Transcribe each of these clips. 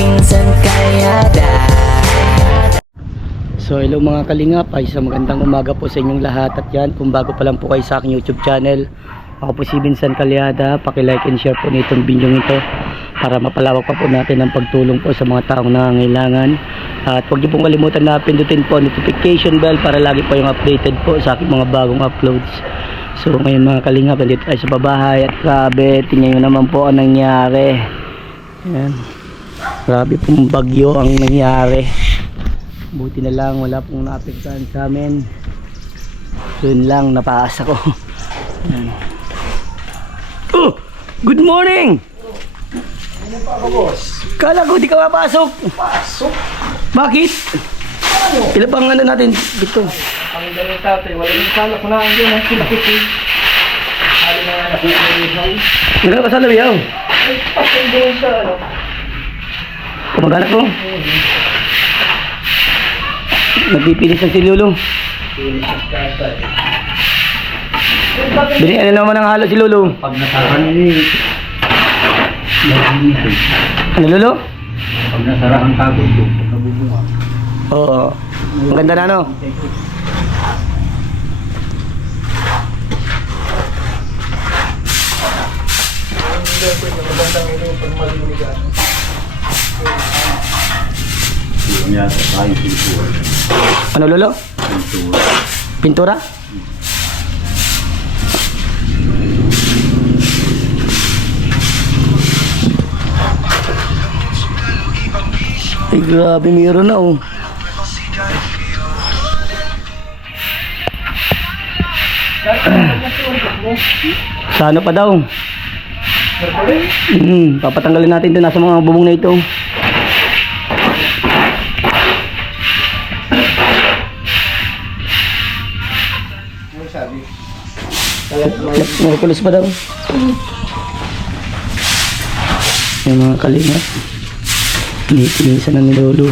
Pinsan Kalyada. So hello mga kalingap, ay sa magandang umaga po sa inyong lahat. At yan, kung bago pa lang po kayo sa aking YouTube channel, ako po si Vincent Kalyada. Paki-like and share po nitong video ito para mapalawak pa po natin ang pagtulong po sa mga taong nangangailangan. At huwag niyo pong kalimutan na pindutin po notification bell para lagi po yung updated po sa aking mga bagong uploads. So ngayon mga kalingap, nandito tayo sa babahay at grabe, tingnan nyo naman po ang nangyari. Yan. Grabe pong bagyo ang nangyari. Buti na lang wala pong naapektuhan sa amin. Yun lang, napaasa ko. Yan. Oh! Good morning! Ano pa ako, boss? Kala ko di ka mapasok. Pasok? Bakit? Ano? Ilan pang ano natin dito? Ang dalang tatay, wala yung salak na ang dyan, kinakit eh. Hali na nga nakikilihaw. Hindi ka kasalaw yaw. Ay, pasok doon sa ano. Kumagana ko. Nagpipilis ng si Lolo. Binigyan na naman ng halo si Lolo. Pag nasarahan eh. Ano Lolo? Pag nasarahan kagod doon, pag nabubunga. Oo. Ang ganda na no? Yung yata tayo pintura. Ano Lolo? Pintura. Pintura? Ay grabe, mayroon na oh. Sa ano pa daw? Papatanggalin natin ito nasa mga bubong na ito. Ano sabi? Merkulis pa daw. Yung mga kalingat. Pinisa na ni Lolo.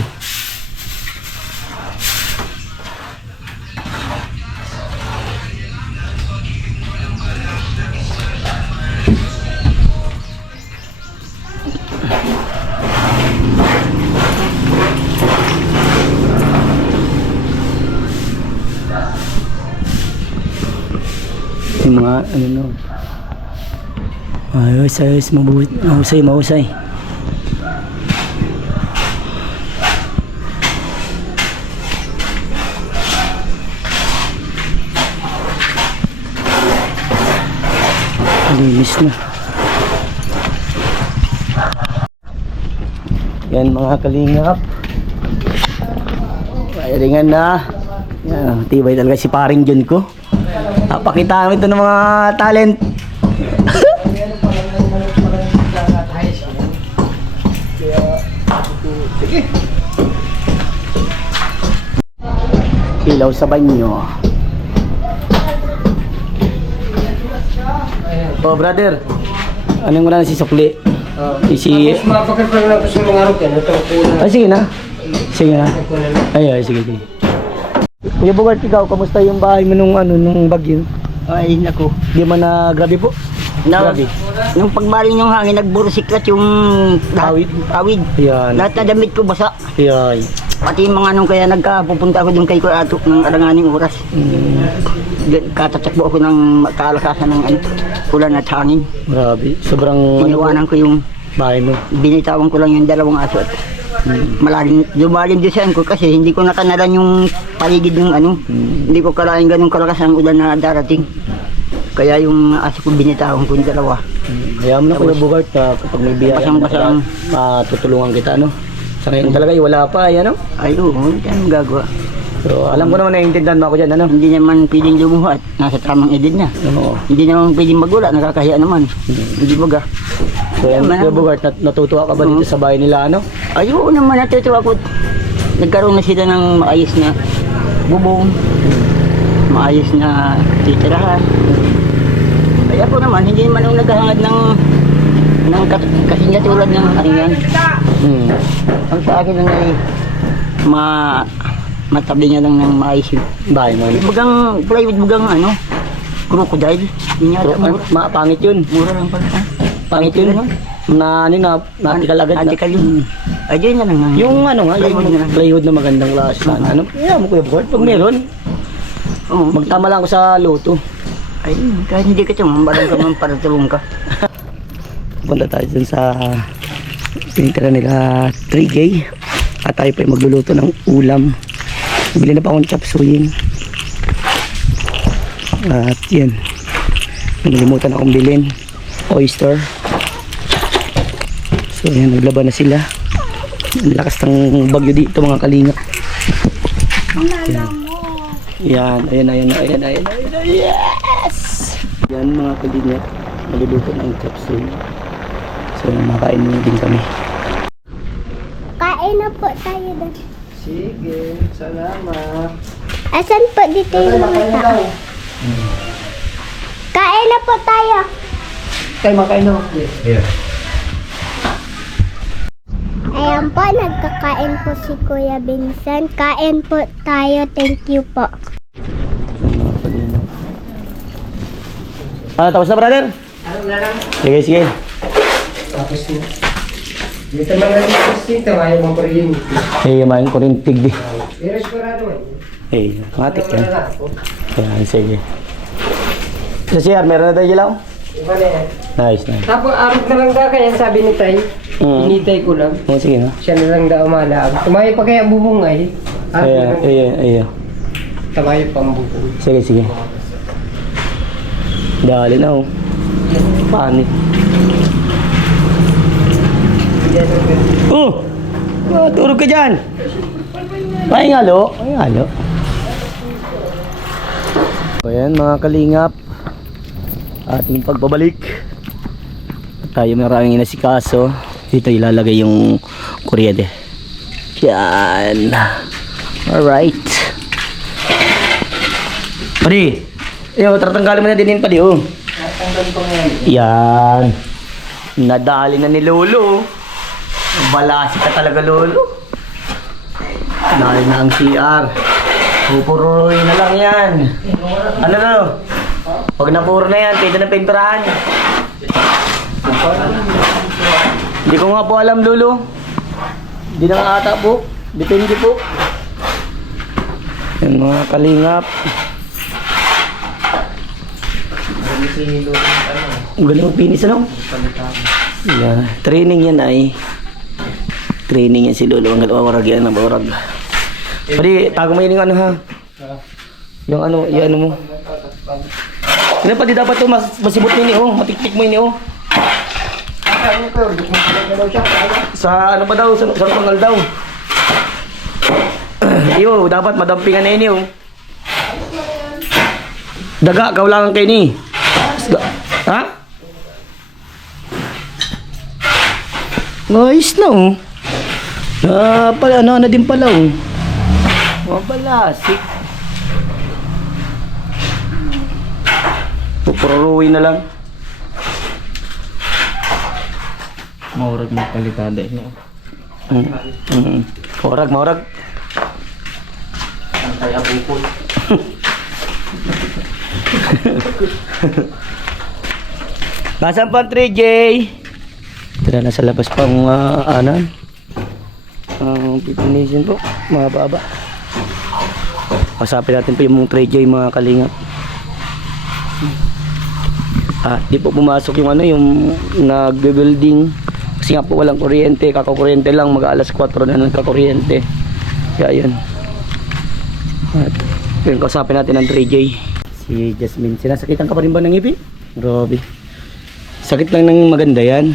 Yung mga ano no. Ayos, ayos, mahusay, mahusay. Linis na. Yan mga kalingap. Wiringan na. Yan, tibay talaga si paring John ko. Pakita namin ito ng mga talent. Ilaw sa banyo. Oh brother, anong wala na si Sukli? Si... Tapos mapakipag na ito sa mga araw yan. Ito po na. Ay sige na. Sige na. Ay sige sige. Kuya Bogart, ikaw, kamusta yung bahay mo nung ano, nung bagyo? Ay, naku. Di man na grabe po? Grabe. Nung pagbaling yung hangin, nagburusiklat yung Awid? awid. Yan. Lahat na damit ko basa. Yan. Pati yung mga nung kaya nagkapupunta ako doon kay Kuya Ato ng alanganing oras. Katatakbo ako ng kaalakasan ng ulan at hangin. Grabe. Sobrang Iniwanan ko yung, bahay mo. binitawan ko lang yung dalawang aso at malalim, lumalim din siya ko kasi hindi ko nakanalan yung paligid ng ano. Hindi ko kalaing ganun kalakas ang ulan na darating. Kaya yung aso ko binitawan ko yung dalawa. Kaya mo na Kuya Bogart, kapag may biyaya, Basang-basang. tutulungan kita, no? Sa ngayon talaga, wala pa, yan, no? Ay, oo, hindi tayo magagawa. So, alam ko naman naiintindihan mo ako dyan, ano? Hindi naman pwedeng lumuha at nasa tamang edad na. Oo. Hindi naman pwedeng magula, nakakahiya naman. Hindi baga. So, yan, Kuya Bogart, natutuwa ka ba dito sa bahay nila, ano? Ay, oo naman, natutuwa ko. Nagkaroon na sila ng maayos na bubong, maayos na titirahan. Kaya po naman, hindi naman ako naghahangad ng kasing katulad ng ano yan. Ang sa akin lang ay matabi niya lang ng maayos yun. Bahay mo. Bagang plywood, bagang ano, crocodile. Yun yata, Pangit yun. mura lang pala. Pangit yun. Na ano na, natikal agad na. Natikal yun. Ay, dyan na lang. Yung ano nga, Plywood yung na. plywood na magandang klase. Ano? Yeah, mo Kuya Bukod. Pag meron, Oo. magtama lang ako sa luto. Ay, kahit hindi ka tumang, balang ka man para tulong ka. Punta tayo dun sa tinitira nila 3K. At tayo pa magluluto ng ulam. Bili na pa akong chop suey. At yan. Nalimutan akong bilhin. Oyster. So yan, naglaban na sila. Ang lakas ng bagyo dito mga kalingap. Yan, ayan. Yes! Yan mga kalingap. Maluluto ng chop suey. So makain din kami. Kain na po tayo doon. Sige, salamat. Asan po dito yung mga tao? Kain na po tayo. Kayo makain na. Yeah. Ayan po, nagkakain po si Kuya Vincent. Kain po tayo. Thank you po. Tapos na brother? Sige. Tapos na. Dito mga nagsisin, tawayo mo pa rin. Main ko rin tigdi. Iresperado eh. Matik yan. Ayan, sige. Sa CR, meron na tayo gilaw? Iba na yan. Nice. Tapos arot na lang ka, kaya sabi ni Tay, initay ko lang. Sige na. Siya na lang daw umalaang. Tumayo pa kaya bubungay. Ayan. Tumayo pang bubong. Sige. Dali na oh. Panik. Turog ka dyan. Ay ngalo. Ayan mga kalingap. Ating pagbabalik. Tayo maraming inasikaso. Dito ilalagay yung kuryente. Yan. Alright. Pari. Tatanggalin mo na din padi oh. Yan. Nadali na ni Lolo. Balasi ka talaga Lolo. Dali na ang CR. Pupuruhin na lang yan. Ano na? Pag napuro na yan, pwede na pinturahan. Hindi ko nga po alam Lolo. Hindi na nga ata po. Depende po. Yan mga kalingap. Ang galing magpinis ano? Yeah. Training yan ay. Training yan si Lolo. Ang warag yan ang warag. Pwede, tago mo yun yung ano ha. Yung ano mo. Ano pa di dapat ito masibot mo yun oh. Matiktik mo yun oh. Sa ano pa daw? Sa tanggal daw. Iyo, dapat madampingan na yun oh. Daga, kaulangan kayo ni. Ha? Nice na oh. Ano na din pala oh. Mabalasik. Pupuruin na lang. Maurag magpalitada niya. Maurag. Antay abukol. Nasaan pa ang 3J? Tira na sa labas pang anan. Pipinisin po, mababa. Pasapin natin po yung 3J mga kalingap. Di po pumasok yung ano, yung nagbe-building. Kasi nga po walang kuryente, kakakuryente lang, mag-alas 4 na nagkakuryente. Kaya yun. At yun, kasapin natin ang 3J. Si Jasmine, sinasakitan ka pa rin ba ng ngipin? Grabe. Sakit lang ng maganda yan.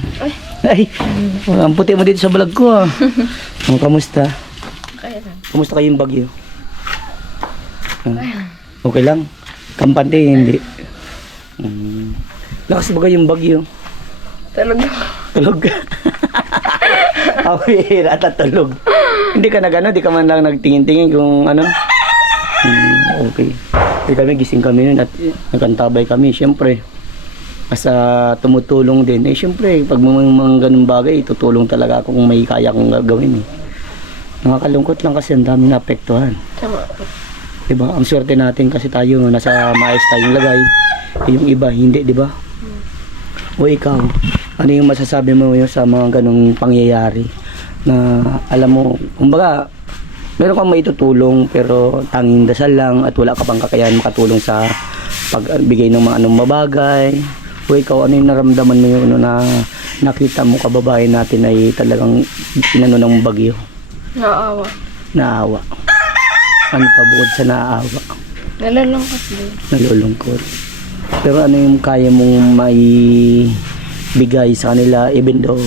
Ay, ang puti mo dito sa vlog ko ah. Kamusta? Kamusta kayong bagyo? Okay lang? Kampante hindi? Lakas ba yung bagyo? Tulog. Okay, tulog. Hindi ka nagano, di ka man lang nagtingin-tingin kung ano. Okay. Kasi kami gising kami nun at nagkantabay kami, syempre. Basta tumutulong din. Syempre, pag mga ganun bagay, tutulong talaga ako kung may kaya kong gagawin eh. Nakakalungkot lang kasi ang dami naapektuhan. Diba? Ang swerte natin kasi tayo nasa maayos tayong lagay. Yung iba, hindi, diba? O ikaw, Ano yung masasabi mo yun sa mga ganong pangyayari na alam mo, kumbaga, meron kang maitutulong pero tanging dasal lang at wala ka pang kakayahan makatulong sa pagbigay ng mga anong mabagay. O ikaw, ano yung naramdaman mo yun na nakita mo kababayan natin ay talagang inano ng bagyo? Naawa. Naawa. Ano pa bukod sa naawa? Nalalungkot din. Nalulungkot. Pero ano yung kaya mong may bigay sa kanila even though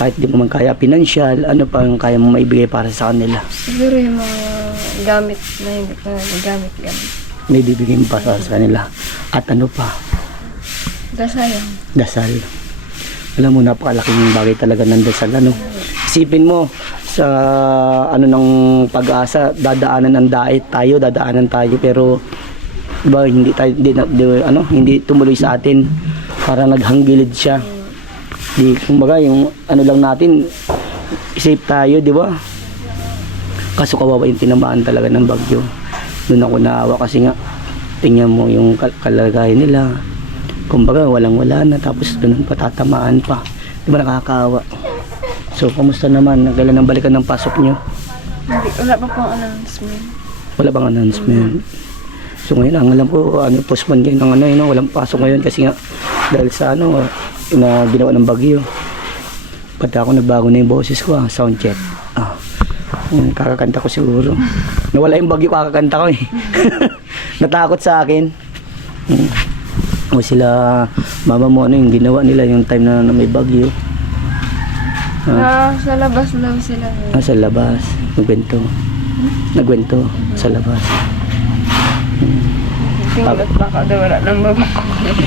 kahit di mo man kaya pinansyal, ano pa yung kaya mong maibigay para sa kanila? Siguro yung mga gamit na hindi ko nagamit. May bibigay mo pa sa kanila. At ano pa? Dasayang. Dasal. Alam mo, napakalaking bagay talaga ng dasal. Ano? Isipin mo, sa ano ng pag-asa, dadaanan tayo, pero diba, hindi tumuloy sa atin. Para naghangilid siya. Kumbaga, yung ano lang natin, safe tayo, di ba? Kaso kawawa yung tinamaan talaga ng bagyo. Doon ako naawa kasi nga, tingnan mo yung kalagayan nila. Kumbaga, walang-wala na, tapos doon patatamaan pa. Di ba nakakaawa? So, kamusta naman? Kailan ang balikan ng pasok nyo? Wala pa pong announcement. Wala bang announcement? So, ngayon, ang alam ko, postpone ngayon ng walang pasok ngayon kasi nga, dahil sa na ginawa ng bagyo. Pati ako nagbago na yung boses ko, sound check. Kakakanta ko siguro. Nawala yung bagyo, kakakanta ko eh. Natakot sa akin. O sila, mama mo, ano yung ginawa nila yung time na may bagyo? Sa labas lang sila. Sa labas, nagwento sa labas. Tingnan baka daw wala ng bubong.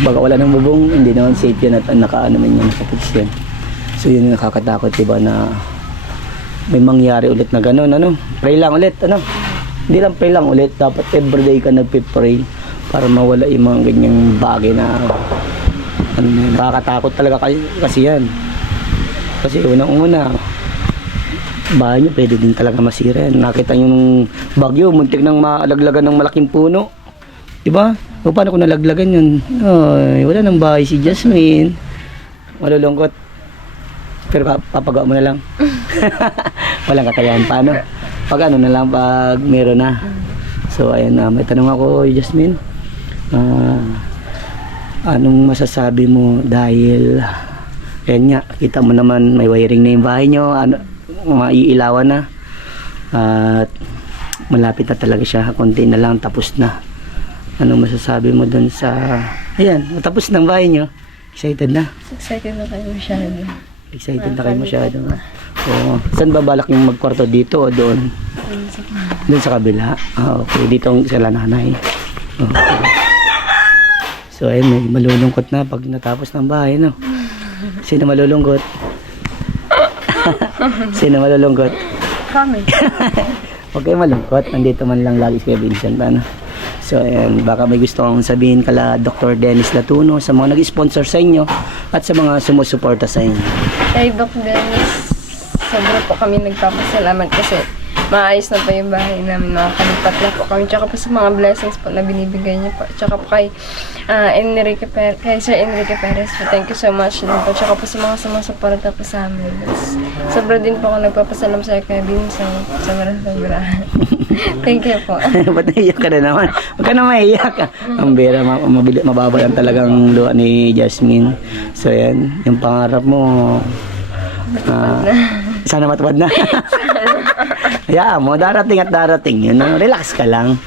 Baka wala ng bubong, hindi naman safe yan at nakaano man yan, nakapits yan. So yun yung nakakatakot, diba, na may mangyari ulit na gano'n, pray lang ulit, hindi lang pray lang ulit, dapat everyday ka nagpipray para mawala yung mga ganyang bagay na nakakatakot talaga kasi yan. Kasi unang-una, bahay nyo pwede din talaga masira yan. Nakita nyo nung bagyo, muntik nang maalaglagan ng malaking puno, diba? O paano kung nalaglagan yun? Ay, wala nang bahay si Jasmine. Malulungkot. Pero papagawa mo na lang. Walang kakayahan pa, pag na lang, pag meron na. So ayun na, may tanong ako, Jasmine. Anong masasabi mo dahil ayan nga, kita mo naman may wiring na yung bahay nyo, maiilawan na at malapit na talaga siya, konti na lang tapos na. Anong masasabi mo dun sa ayan, tapos ng bahay nyo? Excited na? Excited na kayo masyado. Excited na kayo masyado. Oo. Saan ba balak yung magkwarto, dito o doon? Doon sa kabila. Okay, dito sila nanay. Okay. So ayun, may malulungkot na pag natapos ng bahay, Sino malulungkot? Sino malulungkot? Kami. Okay, malungkot. Nandito man lang lagi si Vincent, So ayan, baka may gusto kong sabihin kala Dr. Dennis Latuno sa mga nag-sponsor sa inyo at sa mga sumusuporta sa inyo. Kay Doc Dennis, sobra po kami nagpapasalamat kasi maayos na po yung bahay namin, makakalipat na po kami. Tsaka po sa mga blessings po na binibigay niyo po. Tsaka po kay Sir Enrique Perez po. Thank you so much din po. Tsaka po sa mga sumusuporta po sa amin. Sobra din po ako nagpapasalam sa Kevin. Sobra. Thank you po. Ba't naiyak ka na naman? Huwag ka na maiyak. Ang bera, mababa lang talagang luha ni Jasmine. So yan, yung pangarap mo, sana matupad na. Yeah, mo darating at darating yun. Relax ka lang.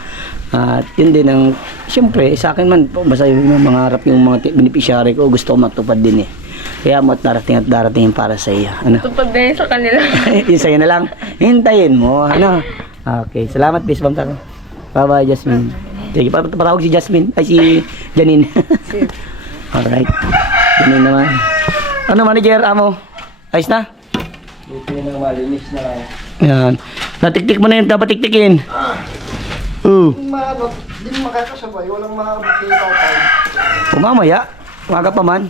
At yun din ang, siyempre, sa akin man, basta yung mangarap yung mga beneficiary ko, gusto ko matupad din eh. Kaya mo at darating yung para sa iyo. Tupad na yun sa kanila. Yung sa'yo na lang. Hintayin mo. Okay, salamat, Miss Bang Tako. Bye-bye, Jasmine. Sige, patawag si Jasmine. Ay, si Janine. Alright. Janine naman. Ano, manager, amo? Ayos na? Ito yung malinis na lang. Yan. Natiktik mo na yung dapat tiktikin. Hindi mo makakasabay, walang makakabot kayo tatay. Mamaya, umaga pa man.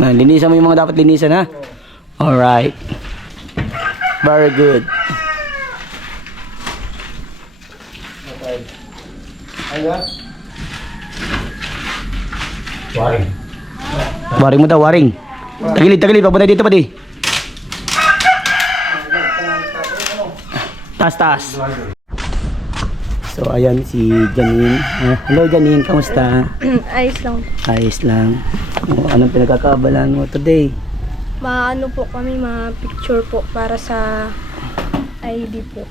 Linisan mo yung mga dapat linisan, ha? Alright. Very good. Ayan. Waring mo daw, waring. Tagilid, papunta dito pa di. Taas. So ayan si Janine. Hello Janine, kamusta? Ayos lang. Ayos lang. Anong pinagkakabalan mo today? Maano po kami, ma-picture po para sa ID po.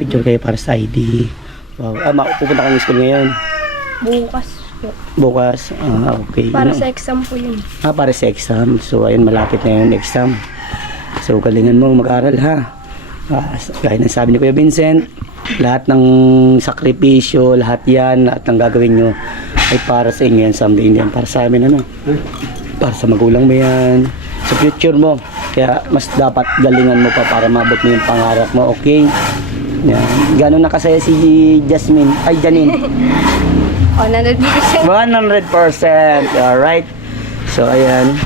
Picture kayo para sa ID. Wow. Pupunta ka ng school ngayon? Bukas po. Bukas? Okay. Para sa exam po yun. Para sa exam. So ayun, malapit na yung exam. So galingan mo mag-aral ha. Gaya ng sabi ni Kuya Vincent, lahat ng sakripisyo, lahat ng gagawin nyo ay para sa inyo yan, someday yan, para sa amin para sa magulang mo yan, sa future mo. Kaya mas dapat galingan mo pa para mabot mo yung pangarap mo, okay? Yan. Gano'n nakasaya si Janine? 100%. 100%. Alright. So ayan.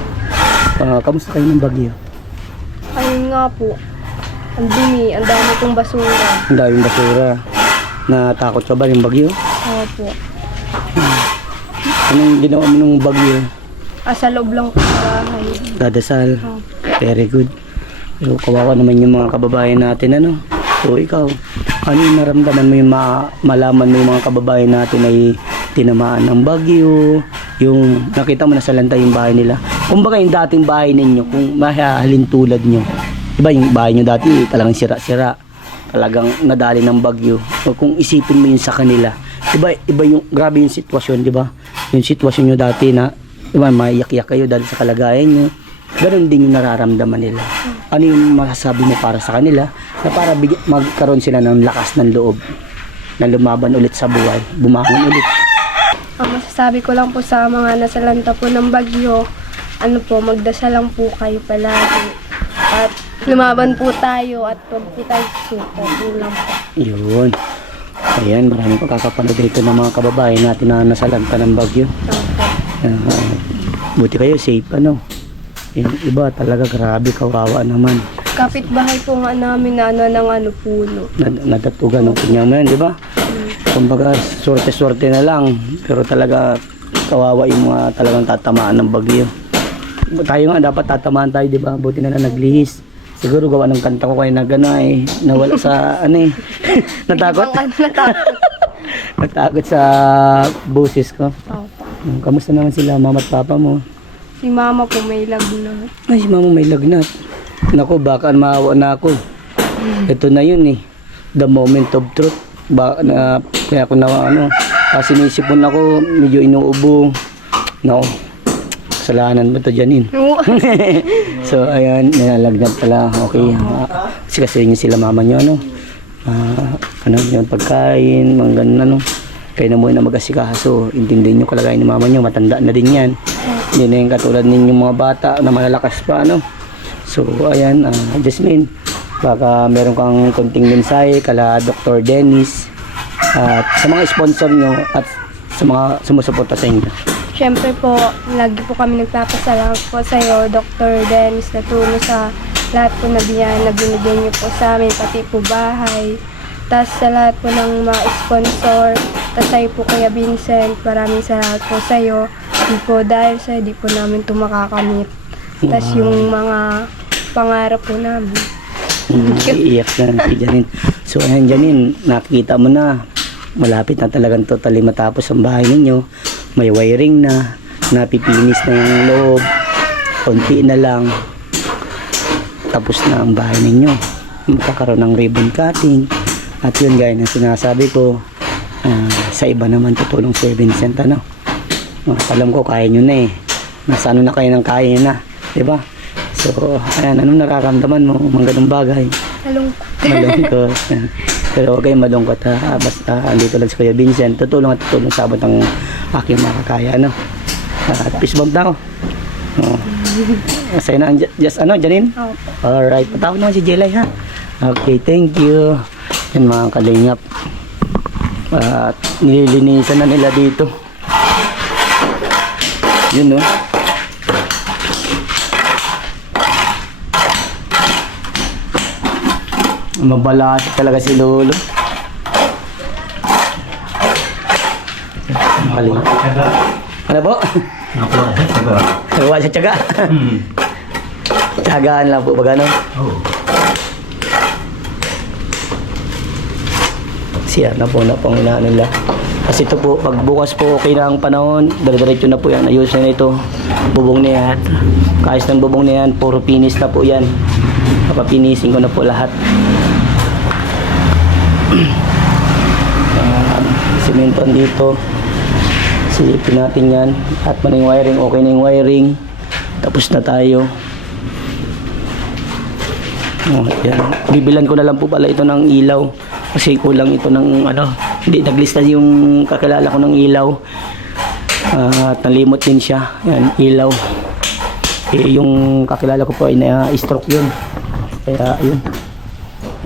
Kamusta kayo ng Bagyo? Ayun nga po. Ang dumi, ang dami pong basura. Ang daming basura. Natakot ka ba yung Bagyo? Opo. Anong ginawa mo ng Bagyo? Sa loob lang po sa bahay. Dadasal. Very good. Pero kawawa naman yung mga kababayan natin, ano? So ikaw, ano yung naramdaman mo yung malaman mo yung mga kababayan natin ay tinamaan ng Bagyo, yung nakita mo na sa lanta yung bahay nila. Kumbaga yung dating bahay ninyo, kung mahahalin tulad nyo, diba yung bahay nyo dati talagang sira-sira, talagang nadali ng Bagyo. So kung isipin mo yun sa kanila, iba yung grabe yung sitwasyon, diba? Yung sitwasyon nyo dati na diba, maiyak-iyak kayo dahil sa kalagayan nyo, ganun din yung nararamdaman nila. Ano yung masasabi mo para sa kanila na para magkaroon sila ng lakas ng loob na lumaban ulit sa buhay, bumangon ulit? Ang masasabi ko lang po sa mga nasalanta po ng Bagyo, ano po, magdasal lang po kayo palagi. At lumaban po tayo at huwag po tayo susuko. Yun lang po. Yun. Ayan, maraming pagkakapanood dito ng mga kababayan natin na nasalanta ng Bagyo. Buti kayo, safe ano. Yung iba talaga grabe, kawawa naman. Kapitbahay po nga namin na puno. Nadatugan ng kunyang mo yan, di ba? Kumbaga, swerte-swerte na lang. Pero talaga, kawawa yung mga talagang tatamaan ng Bagyo. Tayo nga, dapat tatamaan tayo, di ba? Buti na lang naglihis. Siguro gawa ng kanta ko kayo na gano'n nawala sa natakot? Natakot sa boses ko. Kamusta naman sila, mama at papa mo? Si mama po may lagnat. Ay, si mama may lagnat. Naku, baka maawa na ako. Ito na yun the moment of truth. Kaya ako kasi sinisipon ako, medyo inuubo. No, kasalanan mo to Janine. So ayan, nilalagnat pala. Okay, kasi niyo sila mama niyo yung pagkain, mga ganun kayo na muna mag-asikaso. Intindihin niyo kalagayan ni mama niyo, matanda na din yan. Hindi na yung katulad ninyong mga bata na malalakas pa So ayan, Jasmine, baka meron kang konting mensahe kala Dr. Dennis at sa mga sponsor nyo at sa mga sumusuporta sa inyo. Siyempre po, lagi po kami nagpapasalamat po sa iyo, Dr. Dennis, na tulong sa lahat po na biyaya na binigay niyo po sa amin, pati po bahay. Tapos sa lahat po ng mga sponsor, tapos sa'yo po Kuya Vincent, maraming salamat po sa iyo. Di po dahil sa'yo, di po namin ito makakamit. Tapos yung mga pangarap po namin. Iiyak na si Janine. So ayan Janine, nakikita mo na, malapit na talagang totally matapos ang bahay ninyo. May wiring na, napipinis na yung loob, konti na lang, tapos na ang bahay ninyo. Magkakaroon ng ribbon cutting. At yun gaya ng sinasabi ko, sa iba naman tutulong si Vincent alam ko kaya nyo na nasa na kayo ng kaya na, diba? So ayan, anong nararamdaman mo mga ganung bagay? Malungkot. Pero huwag kayong malungkot basta andito lang si Kuya Vincent, tutulong at tutulong sa abot ang aking makakaya at peace bomb daw. Sa'yo na Janine? Alright, patawag naman si Jelay ha. Okay, thank you. Yan mga kalingap, at nililinisan na nila dito. Yun mabalas talaga si Lolo. Kalingap. Ano po? Nakuha sa saga. Nakuha sa tiyaga. Tiyagaan lang po ba gano'n? Oo. CR na po inaano nila. Kasi ito po, pag bukas po okay na ang panahon, dire-diretso na po yan, ayusin na ito. Bubong na yan. Kaayos ng bubong na yan, puro finish na po yan. Papapinisin ko na po lahat. Simenton dito. Silipin natin yan. At man yung wiring, okay na yung wiring. Tapos na tayo. Oh, yan. Bibilan ko na lang po pala ito ng ilaw. Kasi kulang ito ng ano. Hindi, naglista yung kakilala ko ng ilaw. At nalimot din siya. Yan, ilaw. Yung kakilala ko po ay na-stroke yun. Kaya yun.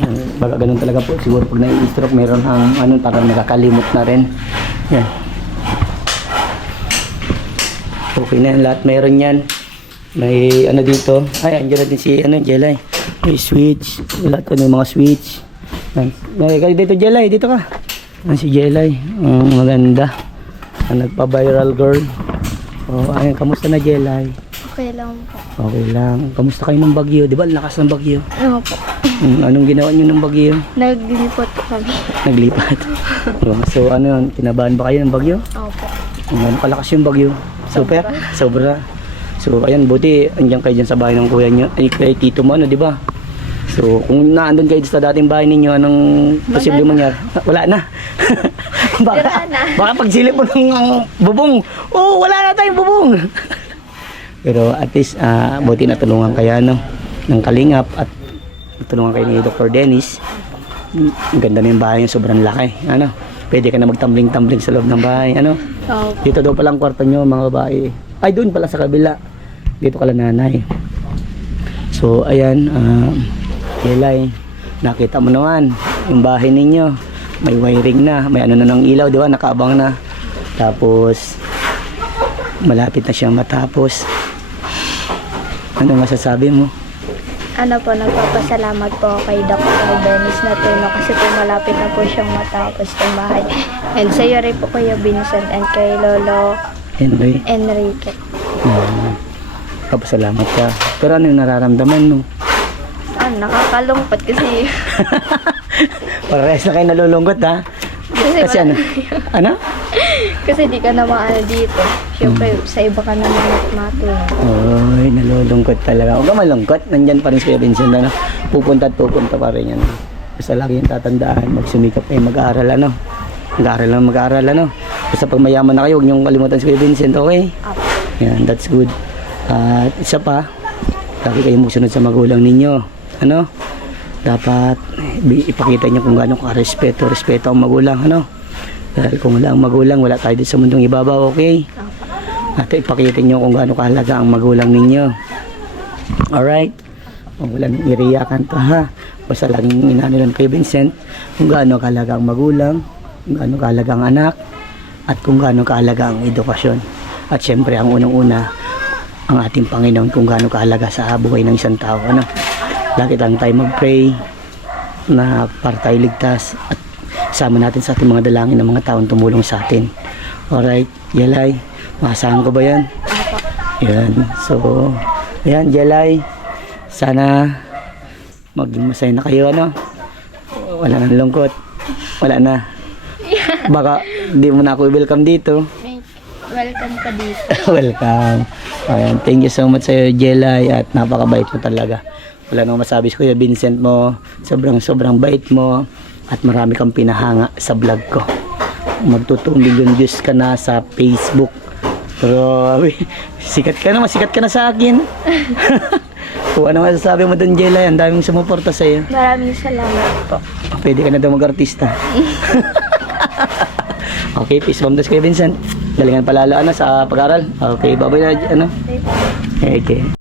Yan, baga ganun talaga po. Siguro pag na-stroke meron ang ano, parang nakakalimot na rin. Yan. Okay na yan lahat. Meron yan. May ano dito. Ay, andyan natin si ano, Jelay. May switch. Lahat ko ng mga switch. Yan. Dito Jelay, dito ka. Yan si Jelay. Maganda. Nagpa-viral girl. Oh, ayun, kamusta na Jelay? Okay lang po. Okay lang. Kamusta kayo ng bagyo? Di ba lakas ng bagyo? Ano po? Anong ginawa nyo ng bagyo? Naglilipot po kami. Naglipat. So ano yun? Kinabahan ba kayo ng bagyo? Opo. Ano kalakas yung bagyo? Super? Sobra. So ayan, buti andyan kayo dyan sa bahay ng kuya nyo. Ay, kay tito mo, ano, di ba? So kung naandun kayo sa dating bahay ninyo, anong posible mangyari? Wala na. baka pagsilip mo ng bubong, oh, wala na tayong bubong. Pero at least, buti natulungan kaya no, ng Kalingap at natulungan kayo ni Dr. Dennis. Ang ganda na yung bahay nyo, sobrang laki. Ano, pwede ka na magtambling-tambling sa loob ng bahay. Ano, Opo. dito daw palang kwarto nyo, mga babae. Ay, doon pala sa kabila. Dito kala nanay. So, ayan, Jelay, nakita mo naman yung bahay ninyo. May wiring na, may ano na ng ilaw, di ba? Nakaabang na. Tapos, malapit na siyang matapos. Ano masasabi mo? Ano po, nagpapasalamat po kay Dr. Dennis na tulong kasi po malapit na po siyang matapos ng bahay. And sa iyo rin po Kuya Vincent and kay Lolo Henry, Enrique. kapasalamat ka. Pero ano yung nararamdaman mo? Nakakalungkot kasi Parehas na kayo nalulungkot ha? Kasi ano? Ano? kasi di ka na maano dito. Siyempre sa iba ka naman at matulong. Oy, nalulungkot talaga. Huwag ka malungkot. Nandyan pa rin si Kuya Vincent. Ano? Pupunta at pupunta pa rin yan. Basta lagi yung tatandaan. Magsumikap kayo mag-aaral. Ano? Mag-aaral. Ano? Basta pag mayaman na kayo, huwag niyong kalimutan si Kuya Vincent. Okay? Yan, that's good. At isa pa, lagi kayo musunod sa magulang ninyo. Ano? Dapat ipakita niyo kung gaano ka-respeto ang magulang. Ano? Dahil kung wala ang magulang, wala tayo dito sa mundong ibabaw. Okay? At ipakita niyo kung gaano kahalaga ang magulang ninyo. Alright? Wala nang iriyakan to ha. Basta laging inano lang kay Vincent kung gaano kahalaga ang magulang, kung gaano kahalaga ang anak, at kung gaano kahalaga ang edukasyon. At syempre ang unang-una, ang ating Panginoon kung gaano kahalaga sa buhay ng isang tao. Ano? Lagi lang tayo mag-pray na para tayo ligtas at sama natin sa ating mga dalangin ng mga taong tumulong sa atin. Alright, Jelay, maasahan ko ba yan? Yan, so, ayan, Jelay, sana maging masaya na kayo, ano? Wala nang lungkot. Wala na. Baka di mo na ako i-welcome dito. Welcome ka dito. Welcome. Ayan, thank you so much sa iyo, Jelay, at napakabait mo talaga. Wala nang masabi sa Kuya Vincent mo. Sobrang bait mo at marami kang pinahanga sa vlog ko. Magto 2 million views ka na sa Facebook. Pero sikat ka na sa akin. Kung ano masasabi mo doon, Jelay, ang daming sumuporta sa iyo. Maraming salamat po. Pwede ka na daw mag-artista. Okay, peace bomb Kuya Vincent. Galingan palalo sa pag-aral. Okay, bye-bye na ano. Okay.